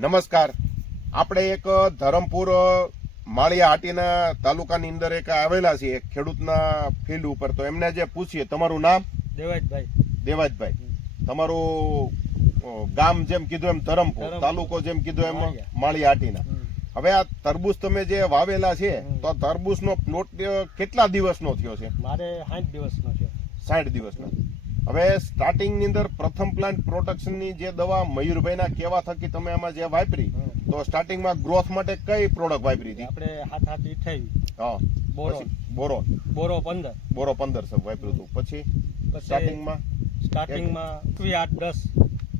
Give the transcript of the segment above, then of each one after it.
નમસ્કાર. આપણે એક ધરમપુર માળિયા હાટીના તાલુકાની અંદર એક આવેલા છીએ એક ખેડૂતના ફિલ્ડ ઉપર. તો એમને જે પૂછીએ તમારું નામ? દેવાજભાઈ. દેવાજભાઈ. તમારું ગામ જેમ કીધું એમ ધરમપુર. તાલુકો જેમ કીધું એમ માળિયા. હાટીના. હવે આ તરબૂચ તમે જે વાવેલા છે. તો તરબૂચનો પ્લોટ કેટલા દિવસનો થયો છે? મારે સાઠ દિવસનો છે સાઠ દિવસના. હવે સ્ટાર્ટિંગની અંદર પ્રથમ પ્લાન્ટ પ્રોટેક્શનની જે દવા મયુરભાઈના કેવા થકી તમે આમાં જે વાપરી. તો સ્ટાર્ટિંગમાં ગ્રોથ માટે કઈ પ્રોડક્ટ વાપરી હતી? આપણે હાથ હાથ અઠાવી હા. બોરો બોરો બોરો પંદર. બોરો પંદર સબ વાપર્યું હતું. પછી સ્ટાર્ટિંગમાં સ્ટાર્ટિંગમાં એકવી આઠ દસ.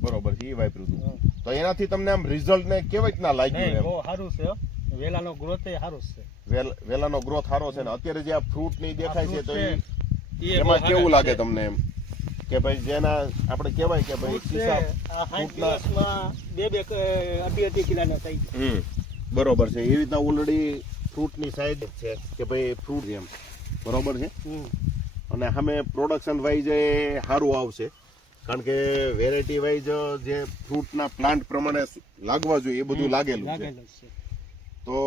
બરોબર એ વાપર્યું હતું. તો એનાથી તમને આમ રિઝલ્ટ ને કેવી રીતના લાગ્યું બહુ સારું છે વેલાનો ગ્રોથ એ સારું છે. વેલાનો ગ્રોથ સારો છે ને? અત્યારે જે આ ફ્રૂટની દેખાય છે તો એમાં કેવું લાગે તમને એમ? કે ભાઈ જેના આપણે કહેવાય કે ભાઈ દિવસમાં બે બે અઢી અઢી કિલોનો થઈ બરોબર છે. એવી રીતના ઓલરેડી ફ્રૂટની સાઈઝ છે કે ભાઈ ફ્રૂટ જેમ. બરોબર છે? અને સામે પ્રોડક્શન વાઇઝ એ સારું આવશે. કારણ કે વેરાયટી વાઇઝ જે ફ્રૂટના પ્લાન્ટ પ્રમાણે લાગવા જોઈએ એ બધું લાગેલું છે. તો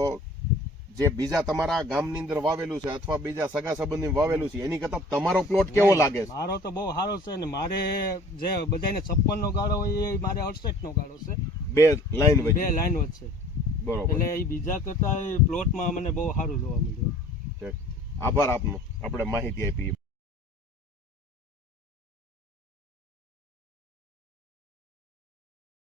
જે બીજા તમારા ગામની અંદર વાવેલું છે અથવા બીજા સગા સંબંધી વાવેલું છે એની કરતા તમારો પ્લોટ કેવો લાગે છે? મારો તો બહુ સારો છે ને મારે જે બધાને છપ્પન નો ગાળો હોય એ મારે અડસઠ નો ગાળો છે. બે લાઈન બે વચ્ચે લાઈન વચ્ચે. બરોબર. એટલે એ બીજા કરતા પ્લોટમાં મને બહુ સારું જોવા મળ્યું. આભાર આપનો. આપણે માહિતી આપી